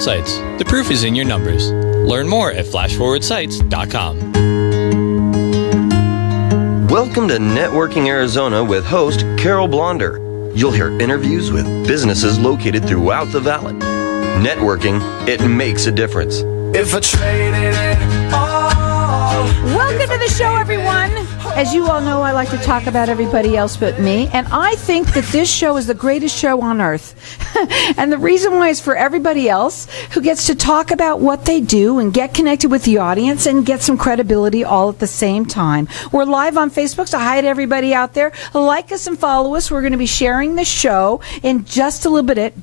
Sites. The proof is in your numbers. Learn more at flashforwardsites.com. Welcome to Networking Arizona with host Carol Blonder. You'll hear interviews with businesses located throughout the valley. Networking, it makes a difference. If I traded it all. Welcome to the show, everyone. As you all know, I like to talk about everybody else but me, and I think that this show is the greatest show on earth. And the reason why is for everybody else who gets to talk about what they do and get connected with the audience and get some credibility all at the same time. We're live on Facebook, so hi to everybody out there. Like us and follow us. We're going to be sharing the show in just a little bit.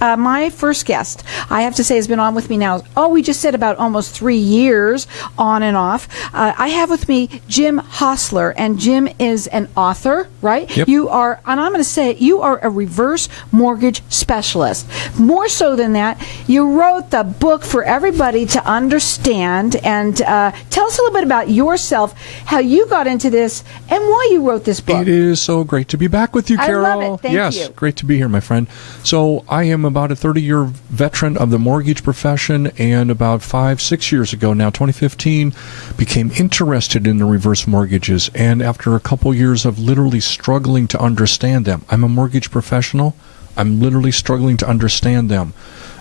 My first guest, I have to say, has been on with me now. We just said about almost 3 years on and off. I have with me Jim Hostler, and Jim is an author, right? Yep. You are, and I'm going to say it, you are a reverse mortgage specialist. More so than that, you wrote the book for everybody to understand. And tell us a little bit about yourself, how you got into this, and why you wrote this book. It is so great to be back with you, Carol. I love it. Thank you. Yes, great to be here, my friend. So I am about a 30-year veteran of the mortgage profession, and about 5-6 years ago now, 2015, became interested in the reverse mortgages. And after a couple years of literally struggling to understand them, I'm a mortgage professional. I'm literally struggling to understand them.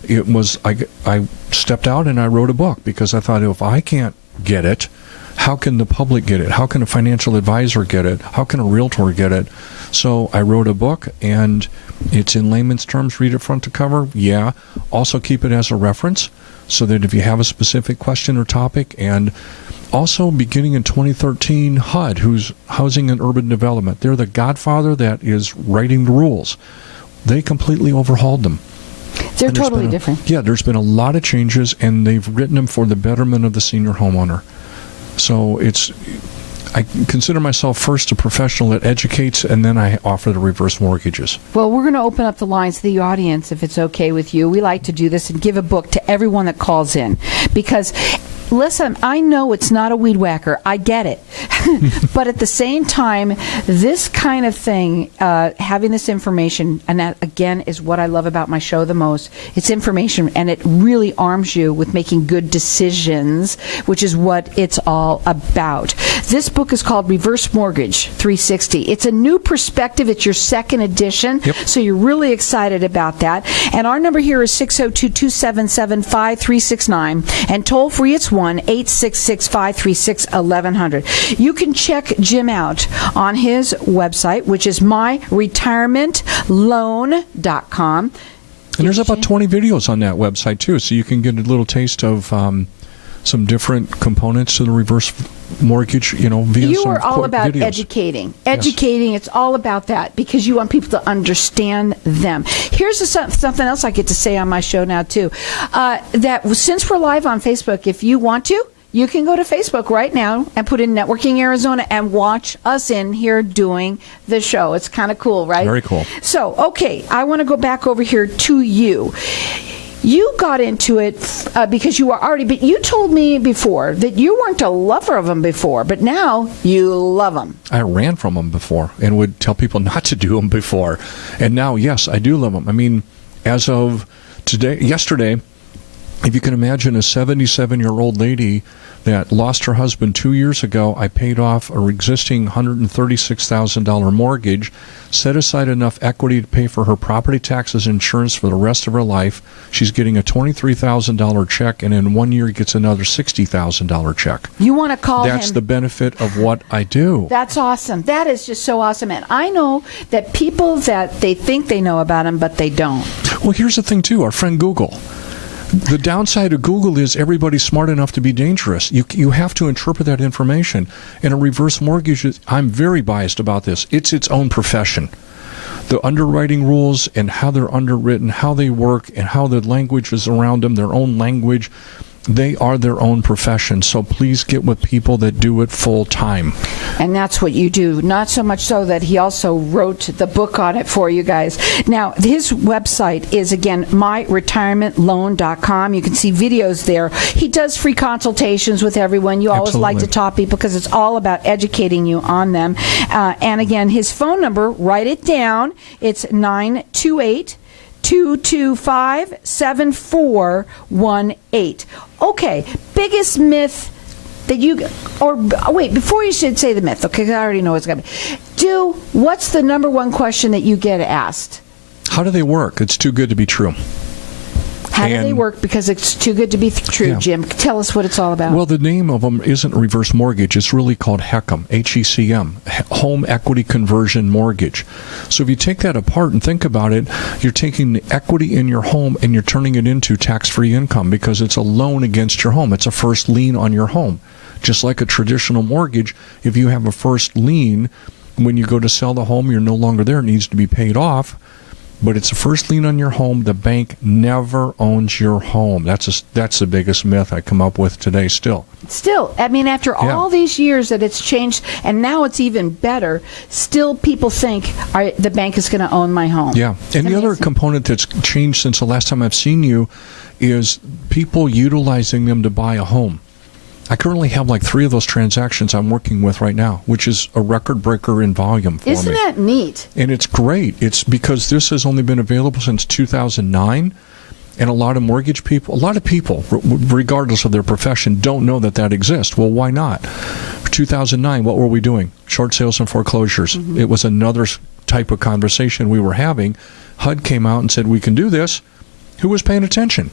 It was I stepped out and I wrote a book because I thought, if I can't get it, how can the public get it? How can a financial advisor get it? How can a realtor get it? So I wrote a book, and it's in layman's terms. Read it front to cover. Yeah. Also keep it as a reference so that if you have a specific question or topic. And also, beginning in 2013, HUD, who's Housing and Urban Development, they're the godfather that is writing the rules. They completely overhauled them. They're totally different. Yeah, there's been a lot of changes, and they've written them for the betterment of the senior homeowner. So I consider myself first a professional that educates, and then I offer the reverse mortgages. Well, we're going to open up the lines to the audience, if it's okay with you. We like to do this and give a book to everyone that calls in, because listen, I know it's not a weed whacker. I get it. But at the same time, this kind of thing, having this information, and that, again, is what I love about my show the most. It's information, and it really arms you with making good decisions, which is what it's all about. This book is called Reverse Mortgage 360. It's a new perspective. It's your second edition. Yep. So you're really excited about that. And our number here is 602-277-5369. And toll free, it's 1-866-536-1100. You can check Jim out on his website, which is myretirementloan.com. And there's about 20 videos on that website, too, so you can get a little taste of some different components to the reverse mortgage, via you some are all about videos. educating. Yes. It's all about that, because you want people to understand them. Here's something else I get to say on my show now, too. That since we're live on Facebook, if you want to, you can go to Facebook right now and put in Networking Arizona and watch us in here doing the show. It's kind of cool, right? Very cool. So, okay, I want to go back over here to you. You got into it because you were already, but you told me before that you weren't a lover of them before, but now you love them. I ran from them before and would tell people not to do them before. And now, yes, I do love them. I mean, as of yesterday, if you can imagine a 77-year-old lady that lost her husband 2 years ago, I paid off an existing $136,000 mortgage, set aside enough equity to pay for her property taxes and insurance for the rest of her life. She's getting a $23,000 check, and in 1 year gets another $60,000 check. You want to call him. That's the benefit of what I do. That's awesome. That is just so awesome. And I know that people that they think they know about him, but they don't. Well, here's the thing, too. Our friend Google. The downside of Google is everybody's smart enough to be dangerous. You have to interpret that information. And a reverse mortgage, I'm very biased about this. It's its own profession. The underwriting rules and how they're underwritten, how they work, and how the language is around them, their own language, they are their own profession. So please get with people that do it full time. And that's what you do. Not so much so that he also wrote the book on it for you guys. Now, his website is, again, myretirementloan.com. You can see videos there. He does free consultations with everyone. You always like to talk people because it's all about educating you on them. And again, his phone number, write it down. It's 928 602-225-7418. Okay, biggest myth that you, or wait, before you should say the myth, okay, I already know what's going to be. What's the number one question that you get asked? How do they work? It's too good to be true. How do they work? Because it's too good to be true, Yeah. Jim. Tell us what it's all about. Well, the name of them isn't reverse mortgage. It's really called HECM, H-E-C-M, Home Equity Conversion Mortgage. So if you take that apart and think about it, you're taking the equity in your home and you're turning it into tax-free income because it's a loan against your home. It's a first lien on your home. Just like a traditional mortgage, if you have a first lien, when you go to sell the home, you're no longer there. It needs to be paid off. But it's a first lien on your home. The bank never owns your home. That's the biggest myth I come up with today still. Still, I mean, after all these years that it's changed, and now it's even better, still people think the bank is going to own my home. Yeah. And the other component that's changed since the last time I've seen you is people utilizing them to buy a home. I currently have like 3 of those transactions I'm working with right now, which is a record breaker in volume for me. Isn't that neat? And it's great. It's because this has only been available since 2009, and a lot of people, regardless of their profession, don't know that exists. Well, why not? 2009, what were we doing? Short sales and foreclosures. Mm-hmm. It was another type of conversation we were having. HUD came out and said, we can do this. Who was paying attention?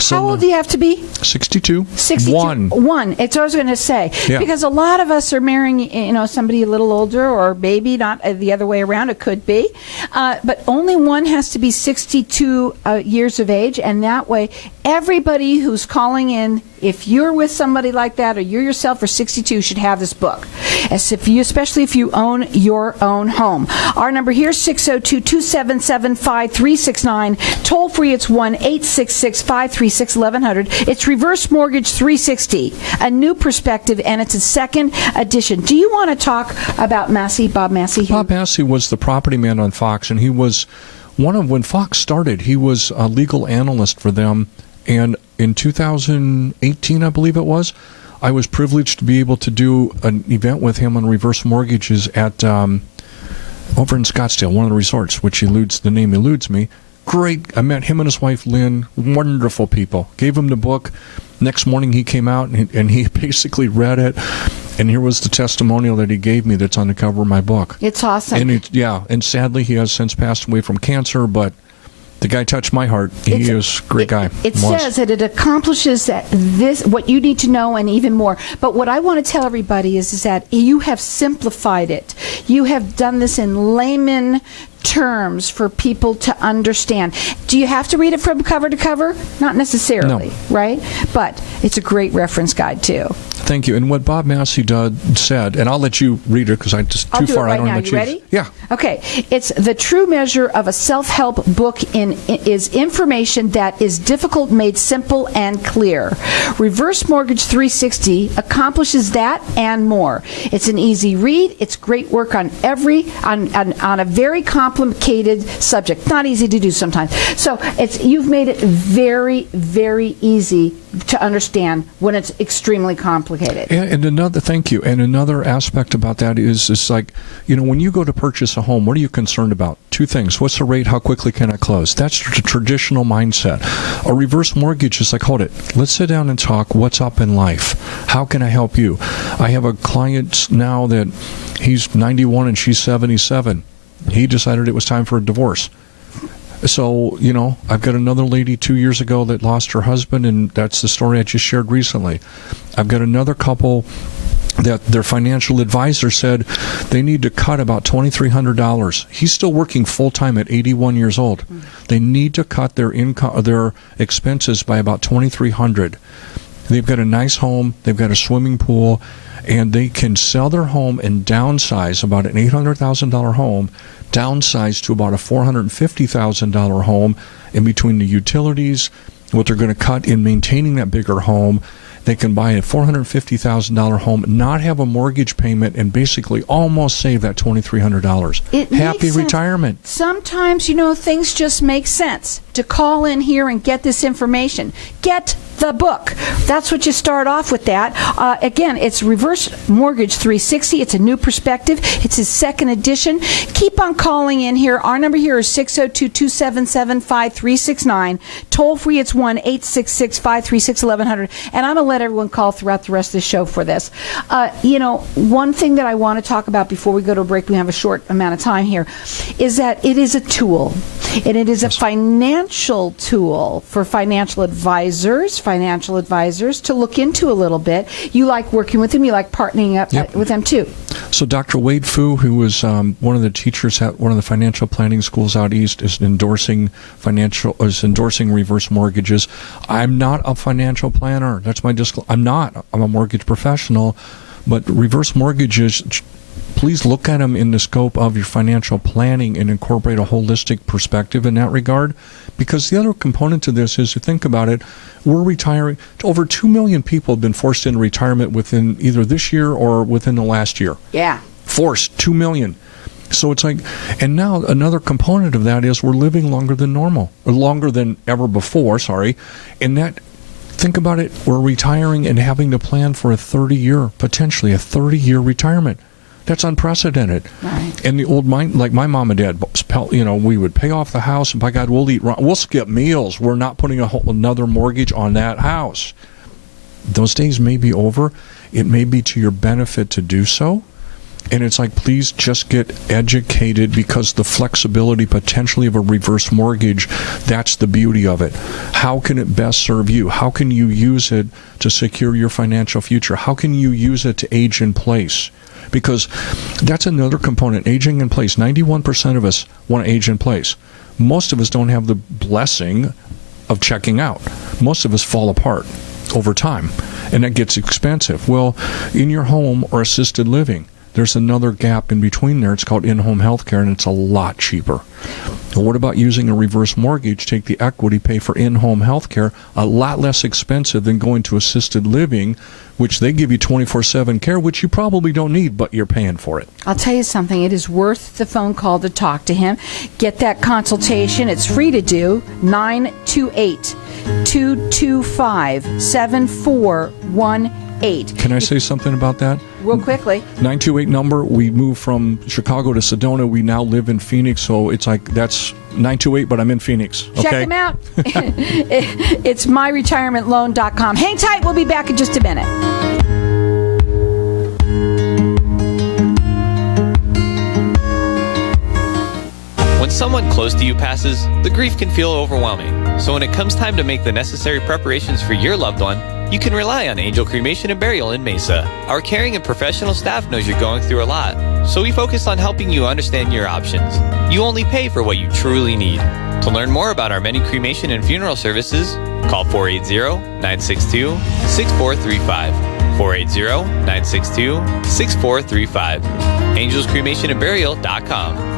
So how old do you have to be? 62. 62. One. It's what I was going to say. Yeah. Because a lot of us are marrying, somebody a little older, or maybe not the other way around. It could be. But only one has to be 62 years of age. And that way, everybody who's calling in, if you're with somebody like that or you yourself are 62, should have this book. Especially if you own your own home. Our number here is 602-277-5369. Toll free, it's 1-866-536-1100. It's Reverse Mortgage 360, a new perspective, and it's a second edition. Do you want to talk about Bob Massey? Bob Massey was the property man on Fox, and he was when Fox started, he was a legal analyst for them. And in 2018, I believe it was, I was privileged to be able to do an event with him on reverse mortgages at over in Scottsdale, one of the resorts, which the name eludes me. Great. I met him and his wife, Lynn. Wonderful people. Gave him the book. Next morning he came out and he basically read it. And here was the testimonial that he gave me that's on the cover of my book. It's awesome. And sadly he has since passed away from cancer, but the guy touched my heart. He is a great guy. It says that it accomplishes what you need to know and even more. But what I want to tell everybody is that you have simplified it. You have done this in layman terms for people to understand. Do you have to read it from cover to cover? Not necessarily, no. Right? But it's a great reference guide too. Thank you. And what Bob Massey said, and I'll let you read it because I'll do it right now. You ready? Yeah. Okay. It's the true measure of a self-help book is information that is difficult made simple and clear. Reverse Mortgage 360 accomplishes that and more. It's an easy read. It's great work on a very complicated subject. Not easy to do sometimes. So you've made it very, very easy to understand when it's extremely complicated. And another aspect about that is like, when you go to purchase a home, what are you concerned about? 2 things. What's the rate? How quickly can I close? That's the traditional mindset. A reverse mortgage is like, hold it. Let's sit down and talk. What's up in life? How can I help you? I have a client now that he's 91 and she's 77. He decided it was time for a divorce. So, I've got another lady 2 years ago that lost her husband, and that's the story I just shared recently. I've got another couple that their financial advisor said they need to cut about $2,300. He's still working full-time at 81 years old. They need to cut their expenses by about $2,300. They've got a nice home. They've got a swimming pool. And they can sell their home and downsize about an $800,000 home, downsize to about a $450,000 home in between the utilities, what they're going to cut in maintaining that bigger home, they can buy a $450,000 home, not have a mortgage payment, and basically almost save that $2,300. Happy retirement. Sometimes, things just make sense to call in here and get this information. Get the book. That's what you start off with that. Again, it's Reverse Mortgage 360. It's a new perspective. It's his second edition. Keep on calling in here. Our number here is 602-277-5369. Toll free, it's 1-866-536-1100. And I'm going to let everyone call throughout the rest of the show for this. One thing that I want to talk about before we go to a break, we have a short amount of time here, is that it is a tool. And it is a financial tool for financial advisors to look into a little bit. You like working with them. You like partnering up with them, too. So Dr. Wade Fu, who was one of the teachers at one of the financial planning schools out east, is endorsing reverse mortgages. I'm not a financial planner. That's my I'm not. I'm a mortgage professional. But reverse mortgages, please look at them in the scope of your financial planning and incorporate a holistic perspective in that regard. Because the other component to this is, to think about it, we're retiring. Over 2 million people have been forced into retirement within either this year or within the last year. Yeah. Forced, 2 million. So it's like, and now another component of that is we're living longer than normal, or longer than ever before, and that, think about it, we're retiring and having to plan for potentially a 30-year retirement. That's unprecedented. Right. And the old mind, like my mom and dad, we would pay off the house, and by God, we'll skip meals. We're not putting another mortgage on that house. Those days may be over. It may be to your benefit to do so. And it's like, please just get educated, because the flexibility potentially of a reverse mortgage, that's the beauty of it. How can it best serve you? How can you use it to secure your financial future? How can you use it to age in place? Because that's another component, aging in place. 91% of us want to age in place. Most of us don't have the blessing of checking out. Most of us fall apart over time, and that gets expensive. Well, in your home or assisted living, there's another gap in between there. It's called in-home health care, and it's a lot cheaper. Well, what about using a reverse mortgage, take the equity, pay for in-home health care, a lot less expensive than going to assisted living, which they give you 24/7 care, which you probably don't need, but you're paying for it. I'll tell you something. It is worth the phone call to talk to him. Get that consultation. It's free to do. 928-225-7418. Can I say something about that? Real quickly. 928 number. We moved from Chicago to Sedona. We now live in Phoenix, so it's like that's 928, but I'm in Phoenix. Okay? Check him out. It's myretirementloan.com. Hang tight. We'll be back in just a minute. When someone close to you passes, the grief can feel overwhelming. So when it comes time to make the necessary preparations for your loved one, you can rely on Angel Cremation and Burial in Mesa. Our caring and professional staff knows you're going through a lot, so we focus on helping you understand your options. You only pay for what you truly need. To learn more about our many cremation and funeral services, call 480-962-6435. 480-962-6435. AngelsCremationandBurial.com.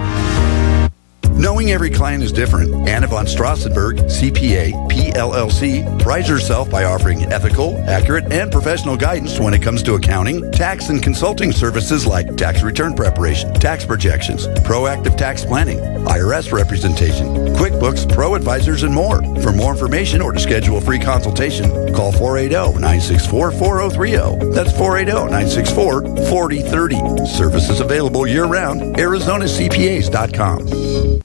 Knowing every client is different, Anna von Strassenberg, CPA, PLLC, prides herself by offering ethical, accurate, and professional guidance when it comes to accounting, tax, and consulting services like tax return preparation, tax projections, proactive tax planning, IRS representation, QuickBooks, Pro Advisors, and more. For more information or to schedule a free consultation, call 480-964-4030. That's 480-964-4030. Services available year-round. ArizonaCPAs.com.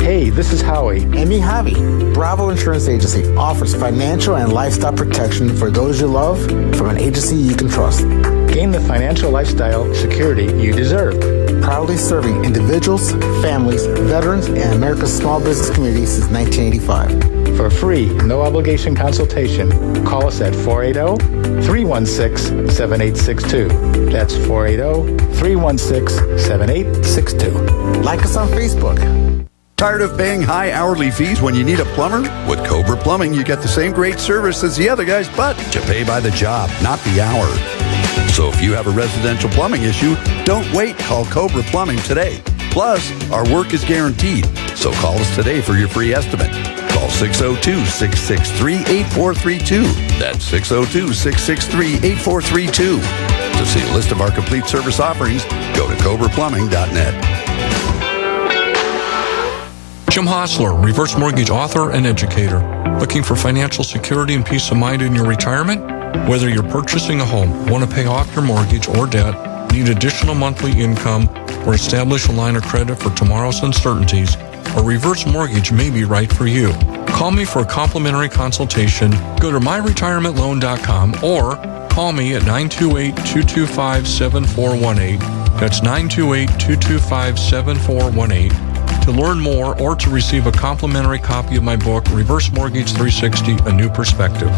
Hey, this is Howie. And me, Javi. Bravo Insurance Agency offers financial and lifestyle protection for those you love from an agency you can trust. Gain the financial lifestyle security you deserve. Proudly serving individuals, families, veterans, and America's small business community since 1985. For a free, no-obligation consultation, call us at 480-316-7862. That's 480-316-7862. Like us on Facebook. Tired of paying high hourly fees when you need a plumber? With Cobra Plumbing, you get the same great service as the other guys, but you pay by the job, not the hour. So if you have a residential plumbing issue, don't wait. Call Cobra Plumbing today. Plus, our work is guaranteed. So call us today for your free estimate. Call 602-663-8432. That's 602-663-8432. To see a list of our complete service offerings, go to cobraplumbing.net. Jim Hostler, reverse mortgage author and educator. Looking for financial security and peace of mind in your retirement? Whether you're purchasing a home, want to pay off your mortgage or debt, need additional monthly income, or establish a line of credit for tomorrow's uncertainties, a reverse mortgage may be right for you. Call me for a complimentary consultation. Go to myretirementloan.com or call me at 928-225-7418. That's 928-225-7418 to learn more or to receive a complimentary copy of my book, Reverse Mortgage 360, A New Perspective.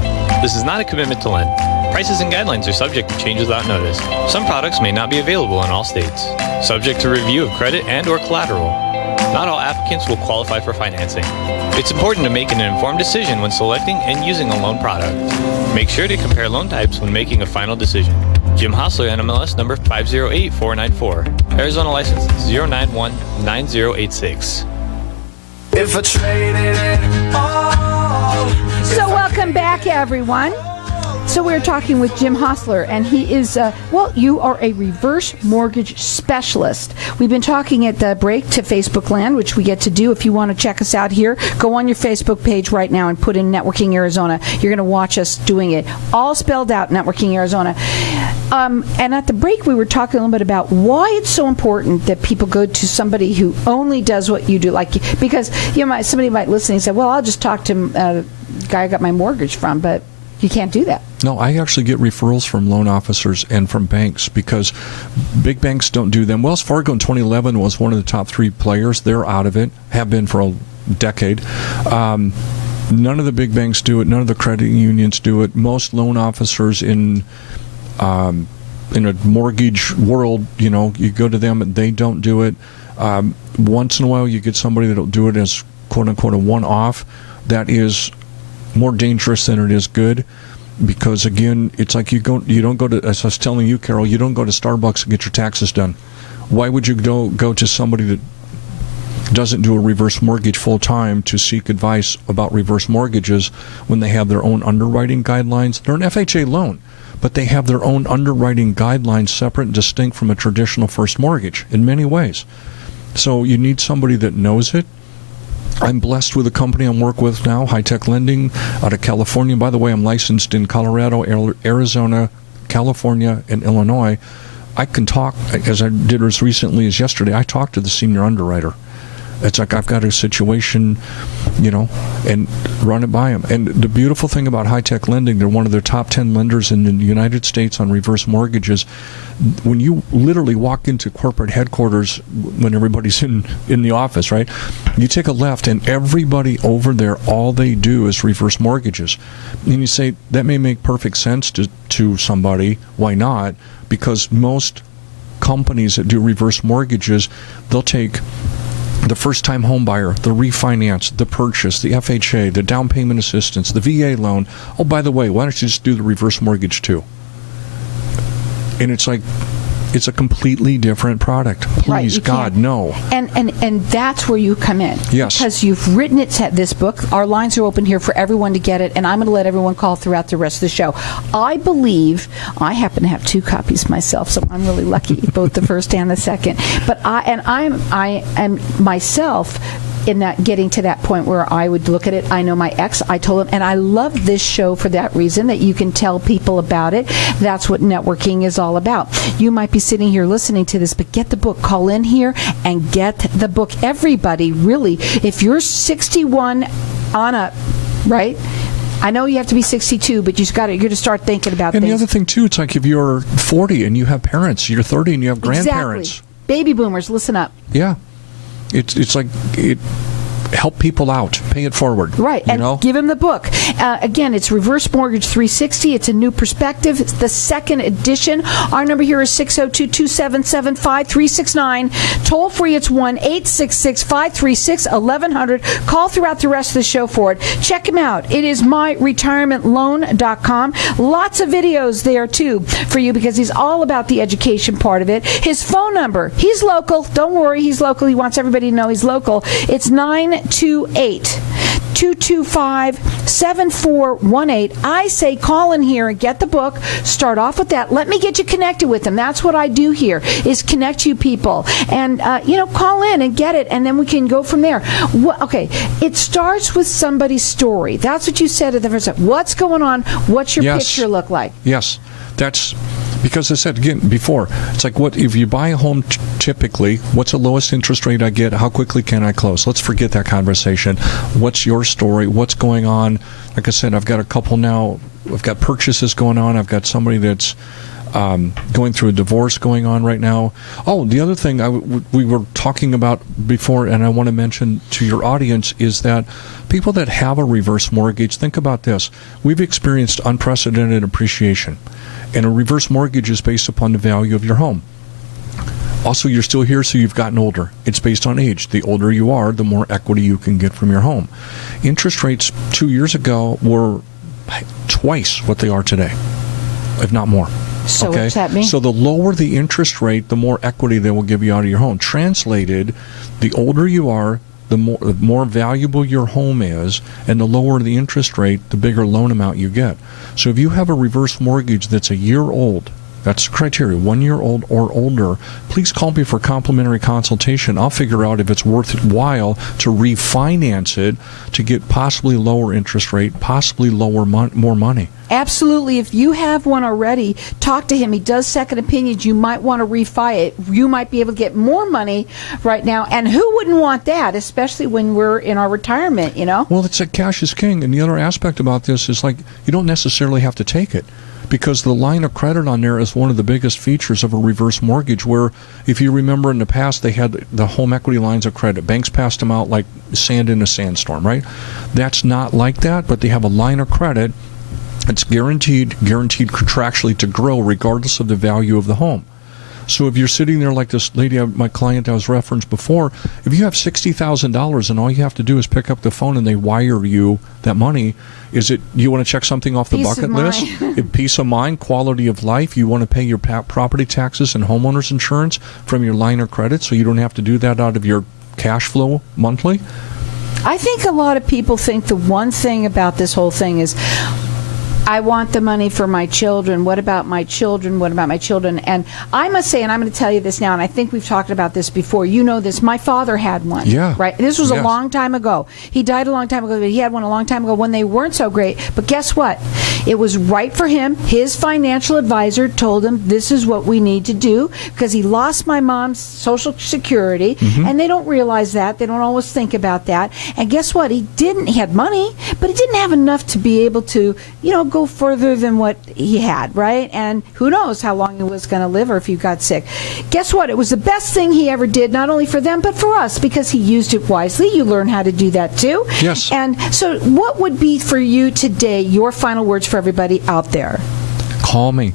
This is not a commitment to lend. Prices and guidelines are subject to change without notice. Some products may not be available in all states. Subject to review of credit and or collateral. Not all applicants will qualify for financing. It's important to make an informed decision when selecting and using a loan product. Make sure to compare loan types when making a final decision. Jim Hostler, NMLS number 508494. Arizona license 0919086. If I traded it all. So welcome back, everyone. So we're talking with Jim Hostler, and he is, you are a reverse mortgage specialist. We've been talking at the break to Facebook Land, which we get to do. If you want to check us out here, go on your Facebook page right now and put in Networking Arizona. You're going to watch us doing it. All spelled out, Networking Arizona. And at the break, we were talking a little bit about why it's so important that people go to somebody who only does what you do. Because somebody might listen and say, well, I'll just talk to the guy I got my mortgage from, but you can't do that. No, I actually get referrals from loan officers and from banks because big banks don't do them. Wells Fargo in 2011 was one of the top 3 players. They're out of it, have been for a decade. None of the big banks do it. None of the credit unions do it. Most loan officers in a mortgage world, you go to them and they don't do it. Once in a while you get somebody that'll do it as quote-unquote a one-off. That is more dangerous than it is good, because again, it's like you don't go to, as I was telling you, Carol, you don't go to Starbucks and get your taxes done. Why would you go to somebody that doesn't do a reverse mortgage full time to seek advice about reverse mortgages when they have their own underwriting guidelines? They're an FHA loan, but they have their own underwriting guidelines separate and distinct from a traditional first mortgage in many ways. So you need somebody that knows it. I'm blessed with a company I'm working with now, High Tech Lending, out of California. By the way, I'm licensed in Colorado, Arizona, California, and Illinois. I can talk, as I did as recently as yesterday, I talked to the senior underwriter. It's like I've got a situation, and run it by them. And the beautiful thing about High Tech Lending, they're one of the top 10 lenders in the United States on reverse mortgages. When you literally walk into corporate headquarters, when everybody's in the office, right? You take a left, and everybody over there, all they do is reverse mortgages. And you say, that may make perfect sense to somebody. Why not? Because most companies that do reverse mortgages, they'll take the first-time home buyer, the refinance, the purchase, the FHA, the down payment assistance, the VA loan. Oh, by the way, why don't you just do the reverse mortgage too? And it's like, it's a completely different product. Please, right, God, no. And that's where you come in. Yes. Because you've written this book. Our lines are open here for everyone to get it, and I'm going to let everyone call throughout the rest of the show. I believe, I happen to have 2 copies myself, so I'm really lucky, both the first and the second. But I am myself in that getting to that point where I would look at it. I know my ex, I told him, and I love this show for that reason, that you can tell people about it. That's what networking is all about. You might be sitting here listening to this, but get the book. Call in here and get the book. Everybody, really, if you're 61 on up, right? I know you have to be 62, but you're going to start thinking about things. And the other thing, too, it's like if you're 40 and you have parents, you're 30 and you have grandparents. Exactly. Baby boomers, listen up. Yeah. It's like help people out, pay it forward, right? And give them the book. Again, it's Reverse Mortgage 360. It's a new perspective. It's the second edition. Our number here is 602-277-5369. Toll free, it's 1-866-536-1100. Call throughout the rest of the show for it. Check him out. It is myretirementloan.com. Lots of videos there too for you, because he's all about the education part of it. His phone number, he's local. Don't worry, he's local. He wants everybody to know he's local. It's 928-225-7418. 225-7418. I say call in here and get the book. Start off with that. Let me get you connected with them. That's what I do here, is connect you people. And, call in and get it, and then we can go from there. Okay, it starts with somebody's story. That's what you said at the first time. What's going on? What's your picture look like? Yes, that's... Because I said again before, it's like, what if you buy a home typically, what's the lowest interest rate I get? How quickly can I close? Let's forget that conversation. What's your story? What's going on? Like I said, I've got a couple now. I've got purchases going on. I've got somebody that's going through a divorce going on right now. Oh, the other thing we were talking about before, and I want to mention to your audience, is that people that have a reverse mortgage, think about this. We've experienced unprecedented appreciation. And a reverse mortgage is based upon the value of your home. Also, you're still here, so you've gotten older. It's based on age. The older you are, the more equity you can get from your home. Interest rates 2 years ago were twice what they are today, if not more. So what's that mean? So the lower the interest rate, the more equity they will give you out of your home. Translated, the older you are, the more valuable your home is, and the lower the interest rate, the bigger loan amount you get. So if you have a reverse mortgage that's a year old, that's the criteria, 1 year old or older, please call me for a complimentary consultation. I'll figure out if it's worthwhile to refinance it to get possibly lower interest rate, possibly more money. Absolutely. If you have one already, talk to him. He does second opinions. You might want to refi it. You might be able to get more money right now. And who wouldn't want that, especially when we're in our retirement, Well, it's like cash is king. And the other aspect about this is, like, you don't necessarily have to take it, because the line of credit on there is one of the biggest features of a reverse mortgage, where, if you remember in the past, they had the home equity lines of credit. Banks passed them out like sand in a sandstorm, right? That's not like that, but they have a line of credit. It's guaranteed contractually to grow regardless of the value of the home. So if you're sitting there like this lady, my client I was referenced before, if you have $60,000 and all you have to do is pick up the phone and they wire you that money, you want to check something off the bucket list? Peace of mind, quality of life. You want to pay your property taxes and homeowners insurance from your line of credit, so you don't have to do that out of your cash flow monthly? I think a lot of people think the one thing about this whole thing is, I want the money for my children. What about my children? What about my children? And I must say, and I'm going to tell you this now, and I think we've talked about this before. You know this. My father had one. Yeah. Right? This was a long time ago. He died a long time ago, but he had one a long time ago when they weren't so great. But guess what? It was right for him. His financial advisor told him, this is what we need to do, because he lost my mom's Social Security, and they don't realize that. They don't always think about that. And guess what? He had money, but he didn't have enough to be able to, go further than what he had, right? And who knows how long he was going to live, or if he got sick. Guess what? It was the best thing he ever did, not only for them, but for us, because he used it wisely. You learn how to do that too. Yes. And so what would be for you today, your final words for everybody out there? Call me.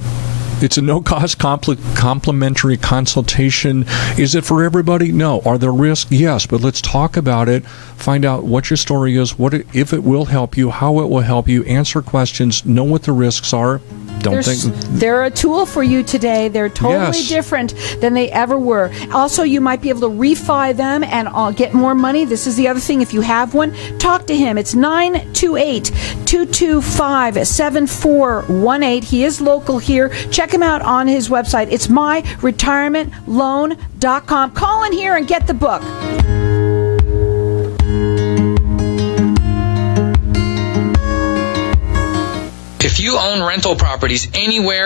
It's a no-cost complimentary consultation. Is it for everybody? No. Are there risks? Yes. But let's talk about it. Find out what your story is, if it will help you, how it will help you, answer questions, know what the risks are. They're a tool for you today. They're totally different than they ever were. Also, you might be able to refi them and get more money. This is the other thing. If you have one, talk to him. It's 928-225-7418. He is local here. Check him out on his website. It's myretirementloan.com. Call in here and get the book. If you own rental properties anywhere